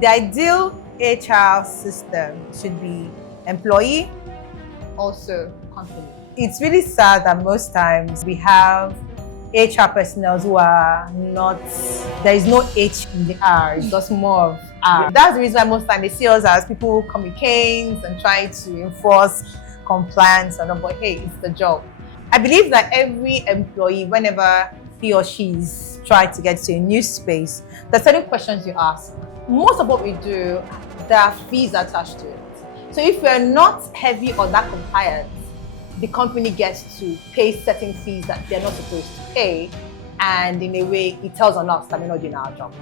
The ideal HR system should be employee, also company. It's really sad that most times we have HR personnel who are not, there is no H in the R, it's just more of R. That's the reason why most times they see us as people who come with canes and try to enforce compliance and all, but hey, it's the job. I believe that every employee, whenever he or she is trying to get to a new space, there are certain questions you ask. Most of what we do, there are fees attached to it. So if we're not heavy on that compliance, the company gets to pay certain fees that they're not supposed to pay, and in a way, it tells on us that we're not doing our job.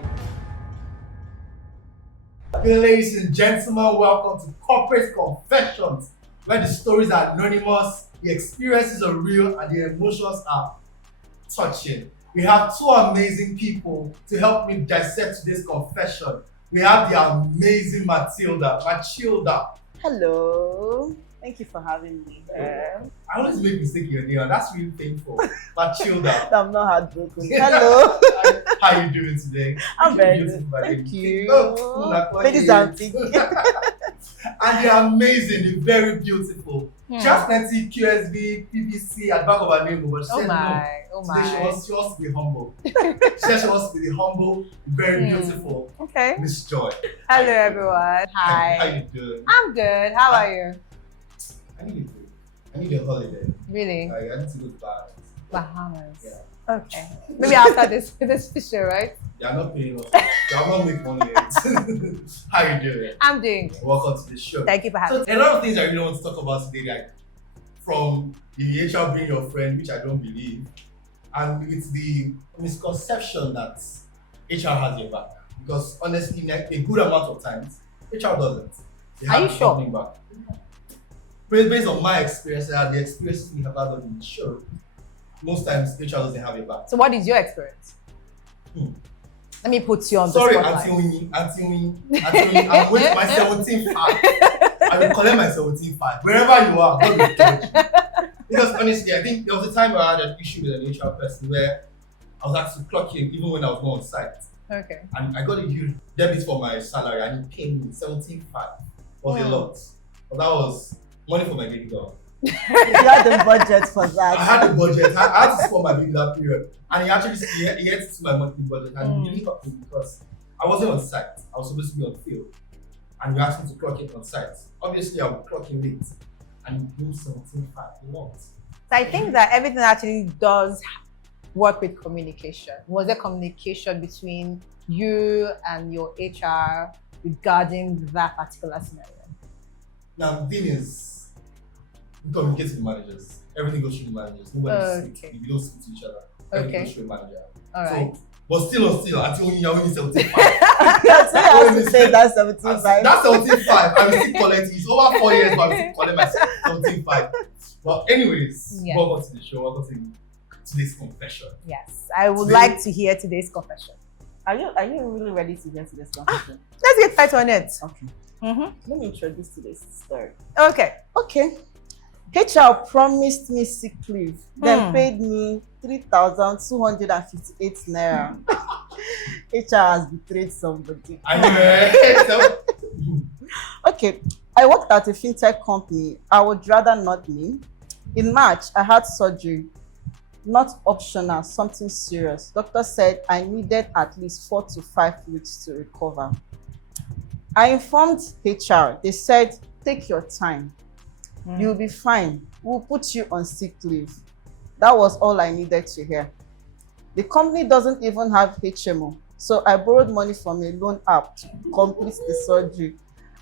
Good ladies and gentlemen, welcome to Corporate Confessions, where the stories are anonymous, the experiences are real, and the emotions are touching. We have two amazing people to help me dissect today's confession. We have the amazing Matilda. Hello. Thank you for having me. I always make mistake in your name, and that's really painful. Matilda. I'm not heartbroken. Hello. How are you doing today? I'm very beautiful, good. my Thank baby. you. Ladies and gentlemen. And they're amazing, they're very beautiful. Just plenty QSB, PVC at the back of her name, but she said no. Today she wants to be humble. She said she wants to be humble, very beautiful. Okay. Miss Joy. Hello, everyone. Hi. How you doing? I'm good. How are you? I need a holiday. Really? I need to go to Bahamas. Bahamas. Yeah. Okay. Maybe after this show, right? You're not paying us. You're not making money yet. How you doing? I'm doing good. Welcome to the show. Thank you for having me. So a lot of things I really want to talk about today, like from the HR being your friend, which I don't believe, and with the misconception that HR has your back. Because honestly, like a good amount of times, HR doesn't. They Are you have sure? something back. Based on my experience and the experiences we have had on the show, most times HR doesn't have your back. So what is your experience? Let me put you on the Sorry, spotlight. Auntie Winnie, I'm waiting my 17.5. I will collect my 17.5. Wherever you are, God will judge you. Because honestly, I think there was a time where I had an issue with an HR person where I was asked to clock in even when I was not on site. Okay. And I got a huge debit for my salary and he paid me 17.5. Was a lot. But that was money for my baby girl. You had the budget for that. I had a budget. I had to support my baby that period. And he actually he had to see my monthly budget and he really helped me because I wasn't on site. I was supposed to be on field. And you asked me to clock in on site. Obviously, I would clock in late. And you do 17.5 a lot. So I think that everything actually does work with communication. Was there communication between you and your HR regarding that particular scenario? Now, the thing is, we communicate to the managers. Everything goes through the managers. Nobody speaks. We don't speak to each other. Everything goes through the manager. All right. So, but still, until you only 75. That's why I have to say that 75. That's 75. I'm still collecting. It's over 4 years, but I'm still collecting my 75. But anyways, welcome to the show. Welcome to today's confession. Yes, I would like to hear today's confession. Are you really ready to get to this confession? Let's get right on it. Okay. Let me introduce today's story. Okay. HR promised me sick leave, then paid me 3,258 naira. HR has betrayed somebody. Okay, I worked at a fintech company. I would rather not name. In March, I had surgery, not optional, something serious. Doctor said I needed at least 4 to 5 weeks to recover. I informed HR. They said, take your time. You'll be fine. We'll put you on sick leave. That was all I needed to hear. The company doesn't even have HMO, so I borrowed money from a loan app to complete the surgery.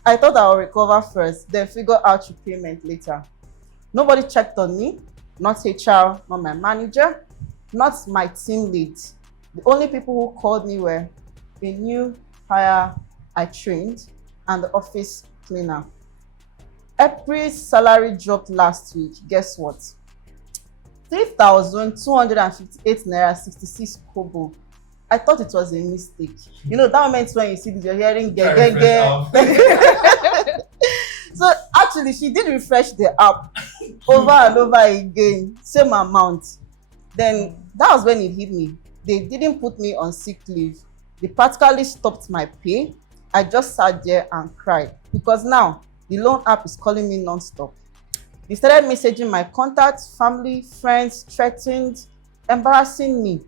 I thought I would recover first, then figure out repayment later. Nobody checked on me, not HR, not my manager, not my team lead. The only people who called me were a new hire I trained and the office cleaner. April's salary dropped last week. Guess what? 3,258 naira 66 kobo. I thought it was a mistake. You know, that moment when you see this, you're hearing So actually, she did refresh the app over and over again, same amount. Then that was when it hit me. They didn't put me on sick leave. They practically stopped my pay. I just sat there and cried because now the loan app is calling me non-stop. They started messaging my contacts, family, friends, threatened, embarrassing me.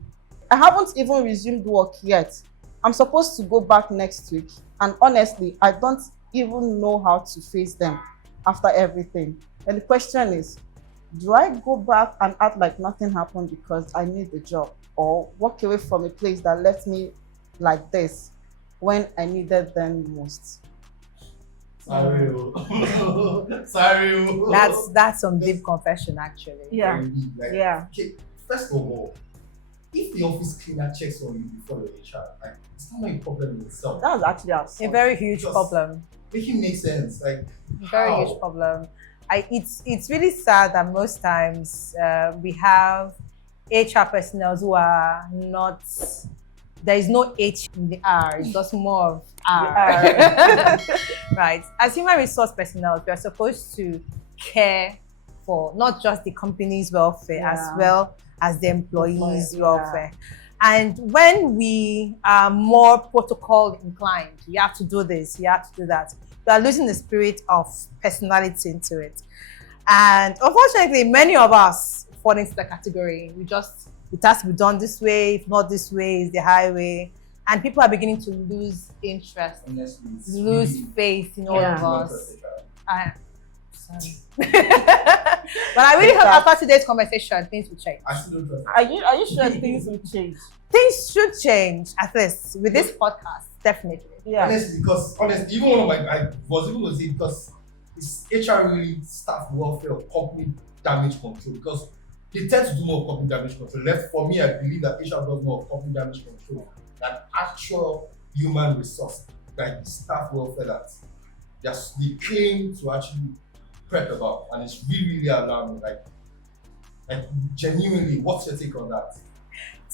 I haven't even resumed work yet. I'm supposed to go back next week, and honestly, I don't even know how to face them after everything. And the question is, do I go back and act like nothing happened because I need the job, or walk away from a place that left me like this when I needed them most? Sorry. Sorry. That's some deep confession, actually. Yeah. Like, Yeah. okay, first of all, if the office cleaner checks on you before your HR, like, it's not a problem in itself. That's actually A very huge Just problem. Make it make sense. Like, Very how? huge problem. It's really sad that most times we have HR personnel who are not. There is no H in the R. It's just more of R. Right. As human resource personnel, we are supposed to care for not just the company's welfare as well as the employees' welfare. And when we are more protocol inclined, you have to do this, you have to do that, we are losing the spirit of personality into it. And unfortunately, many of us fall into the category. It has to be done this way, if not this way is the highway. And people are beginning to lose interest, Honestly, it's lose really faith in all Yeah. of not us. Sorry. But I really hope after today's conversation, things will change. I still don't trust Are you sure things will change? Things should change, at least with this podcast, definitely. Yeah. Honestly, even one of my, I was even going to say, because it's HR really staff welfare or company damage control, because they tend to do more of company damage control. For me, I believe that HR does more of company damage control than actual human resource, like the staff welfare that they claim to actually prep about, and it's really, really alarming. Like genuinely, what's your take on that?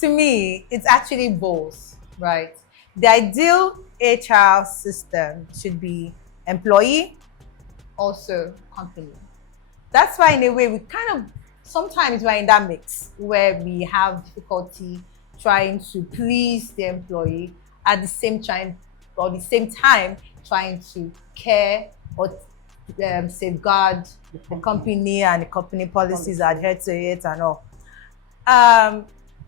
To me, it's actually both, right? The ideal HR system should be employee, also company. That's why, in a way, we kind of sometimes we're in that mix where we have difficulty trying to please the employee at the same time, trying to care or safeguard the company and the company policies, adhere to it and all.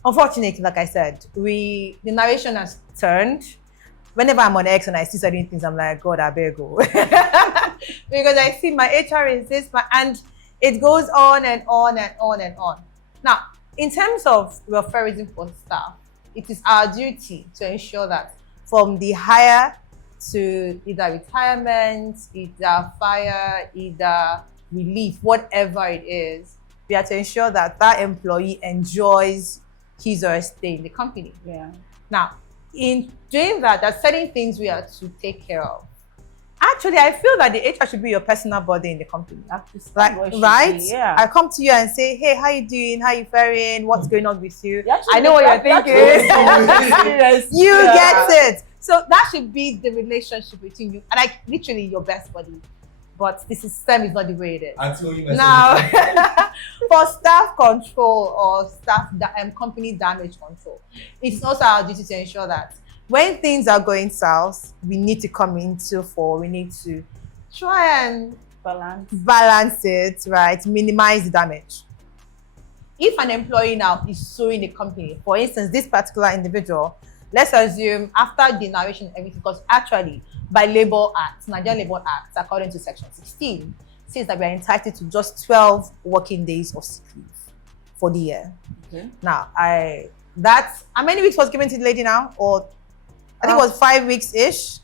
Unfortunately, like I said, the narration has turned. Whenever I'm on X and I see certain things, I'm like, God, I better go. Because I see my HR is this, and it goes on and on and on and on. Now, in terms of welfareism for staff, it is our duty to ensure that from the hire to either retirement, either fire, either relief, whatever it is, we have to ensure that that employee enjoys his or her stay in the company. Yeah. Now, in doing that, there are certain things we have to take care of. Actually, I feel that the HR should be your personal body in the company. Right? Yeah. I come to you and say, hey, how you doing? How you faring? What's going on with you? Yeah, I know what you're thinking. You Yeah. get it. So that should be the relationship between you and literally your best buddy. But the system is not the way it is. Until you Now, for staff control or company damage control, it's also our duty to ensure that when things are going south, we need to come into we need to try and balance it, right? Minimize the damage. If an employee now is suing a company, for instance, this particular individual, let's assume after the narration and everything, because actually by Labour Act, Nigerian Labour Act, according to Section 16, says that we are entitled to just 12 working days of sick leave for the year. Okay. Now, how many weeks was given to the lady now? Or I think it was 5 weeks-ish.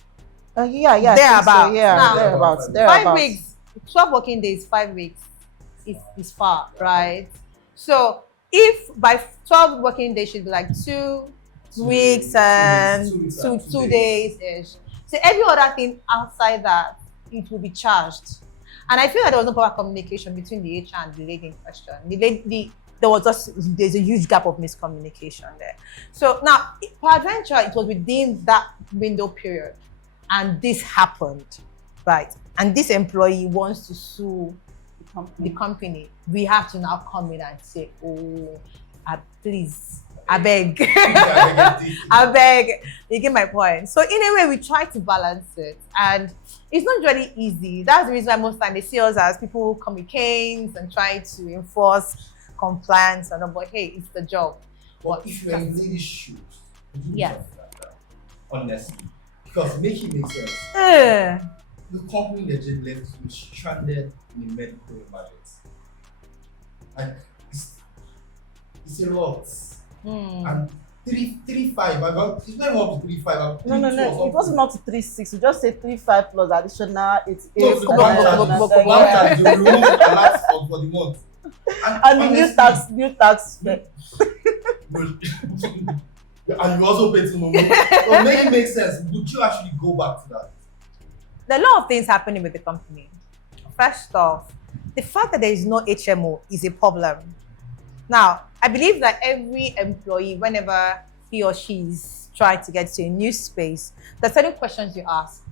Yeah. Thereabouts. So, yeah, Now, thereabouts. 5 weeks, 12 working days, 5 weeks is far, right? So if by 12 working days should be like 2 weeks and 2 days-ish. So every other thing outside that, it will be charged. And I feel that there was no proper communication between the HR and the lady in question. There's a huge gap of miscommunication there. So now, peradventure, it was within that window period, and this happened, right? And this employee wants to sue the company. We have to now come in and say, oh, please, I beg. Yeah, I beg. You get my point. So in a way, we try to balance it, and it's not really easy. That's the reason why most time they see us as people who come with canes and try to enforce compliance and all. But hey, it's the job. But if you're in ladies' shoes, would you do Yes. something like that? Honestly. Because make it make sense. Uh, The company that just left was stranded in a medical emergency. Like it's a lot. And 335, it's not even up to 35. No. It wasn't up to 36. We just say 35 plus additional 88. No, the bank charge, you remove a lot for the month. And the new tax. And you also pay to know. So make it make sense. Would you actually go back to that? there are a lot of things happening with the company. First off, the fact that there is no HMO is a problem. Now, I believe that every employee, whenever he or she is trying to get to a new space, there are certain questions you ask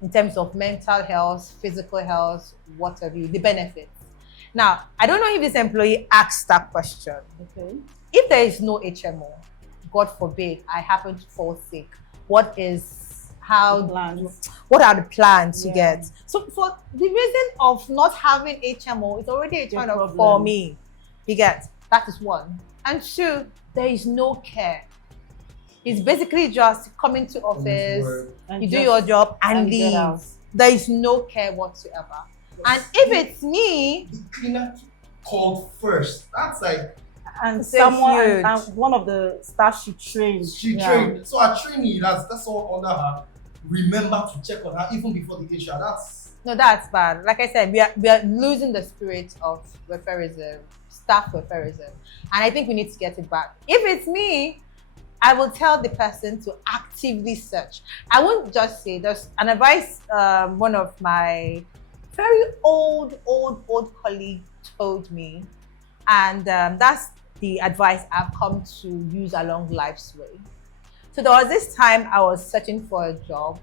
in terms of mental health, physical health, whatever, the benefits. Now, I don't know if this employee asked that question. Okay. If there is no HMO, God forbid, I happen to fall sick, what are the plans to Yeah. get? So for the reason of not having HMO, it's already a turn off for me. You get, that is one. And two, there is no care. It's basically just coming to office, you do your job and get out. leave. There is no care whatsoever. And if it's me, The cleaner called first. That's like And So someone, huge. and one of the staff she trained. she trained. So our trainee, that's all under her. Remember to check on her even before the HR. that's bad. Like I said, we are losing the spirit of refereeism, staff refereeism. And I think we need to get it back. If it's me, I will tell the person to actively search. I won't just say, there's an advice one of my very old colleague told me. And that's the advice I've come to use along life's way. So there was this time I was searching for a job.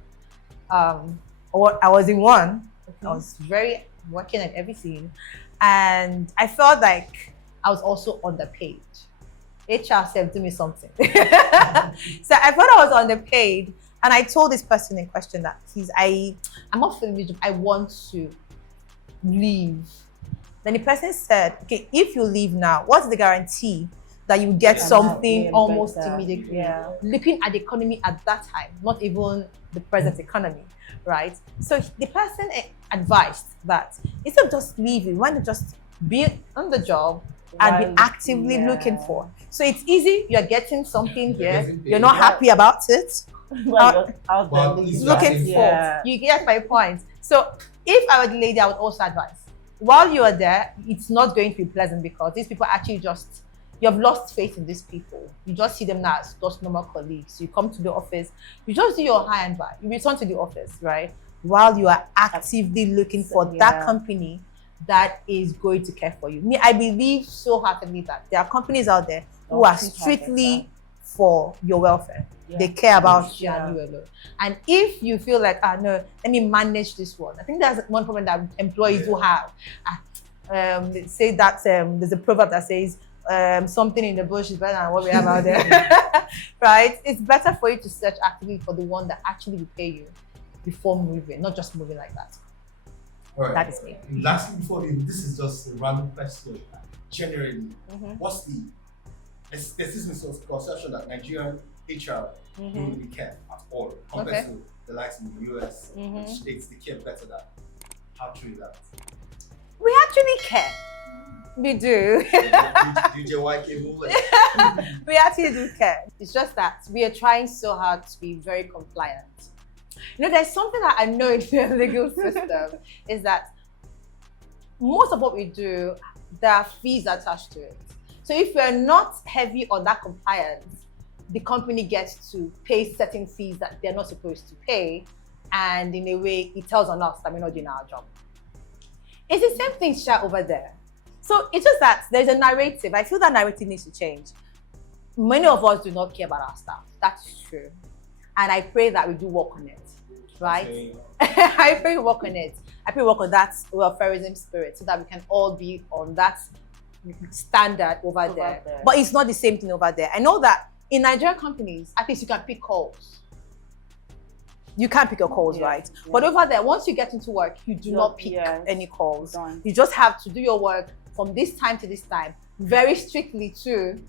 Or I was in one. I was very working at everything. And I felt like I was also underpaid. HR said, do me something. So I thought I was underpaid. And I told this person in question that, please, I'm not feeling this job. I want to leave. Then the person said, okay, if you leave now, what's the guarantee that you get something almost immediately? Yeah. Looking at the economy at that time, not even the present economy, right? So the person advised that instead of just leaving, why not just be on the job and be actively looking for? So it's easy, you're getting something You're here, getting paid. you're not happy about it, Well, Well, it's looking Yeah. for. You get my point. So if I were the lady, I would also advise, while you are there, it's not going to be pleasant because these people actually you have lost faith in these people. You just see them now as just normal colleagues. You come to the office, you just do your high and by. You return to the office, right? While you are actively looking for that company that is going to care for you. Me, I believe so heartedly that there are companies out there who are strictly for your welfare. Yeah. They care about you and you alone. And if you feel like, no, let me manage this one. I think that's one problem that employees do have. They say that there's a proverb that says, something in the bush is better than what we have out there. Right? It's better for you to search actively for the one that actually will pay you before moving, not just moving like that. All right. That is me. Lastly, before this is just a random question. Generally, what's the there's this misconception that Nigerian HR don't really care at all compared to the likes in the US, and States, they care better than. How true is that? We actually care. We do. DJ YK movement. We actually do care. It's just that we are trying so hard to be very compliant. You know, there's something that I know in the legal system is that most of what we do, there are fees attached to it. So if we're not heavy on that compliance, the company gets to pay certain fees that they're not supposed to pay. And in a way, it tells on us that we're not doing our job. It's the same thing share over there. So it's just that there's a narrative. I feel that narrative needs to change. Many of us do not care about our staff. That's true. And I pray that we do work on it, right? Okay. I pray we work on it. I pray we work on that welfareism spirit so that we can all be on that standard over there. But it's not the same thing over there. I know that in Nigerian companies, at least you can pick calls. You can't pick your calls, right? Yeah. But over there, once you get into work, you do not pick any calls. You just have to do your work from this time to this time, very strictly too,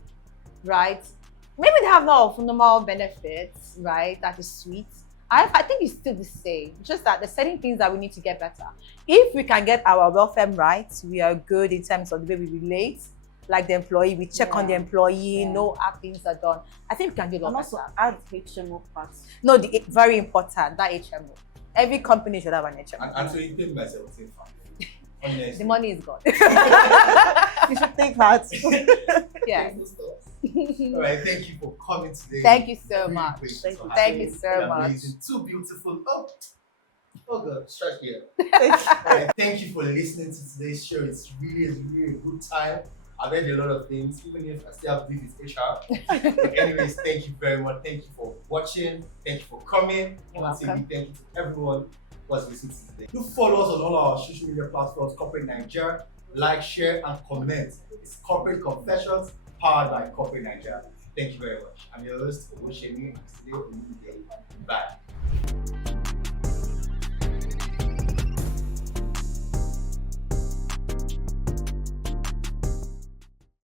right? Maybe they have a lot of normal benefits, right? That is sweet. I think it's still the same, just that there's certain things that we need to get better. If we can get our welfare right, we are good in terms of the way we relate, like the employee, we check on the employee, know how things are done. I think we can do a lot better. Also add HMO parts. No, very important, that HMO. Every company should have an HMO. And so you pay myself, honestly. The money is gone. You should take that. Yeah. All right, thank you for coming today. Thank you so much. Thank you so much. Amazing. Too beautiful. Oh God, stretch here. Right, thank you for listening to today's show. It's really a good time. I've read a lot of things, even if I still have to do this HR. But anyways, thank you very much. Thank you for watching. Thank you for coming. And thank you to everyone who was listening to today. Do follow us on all our social media platforms, Corporatenaija. Like, share, and comment. It's Corporate Confessions, powered by Corporatenaija. Thank you very much. I'm your host, Owoshemi, and today, Bye.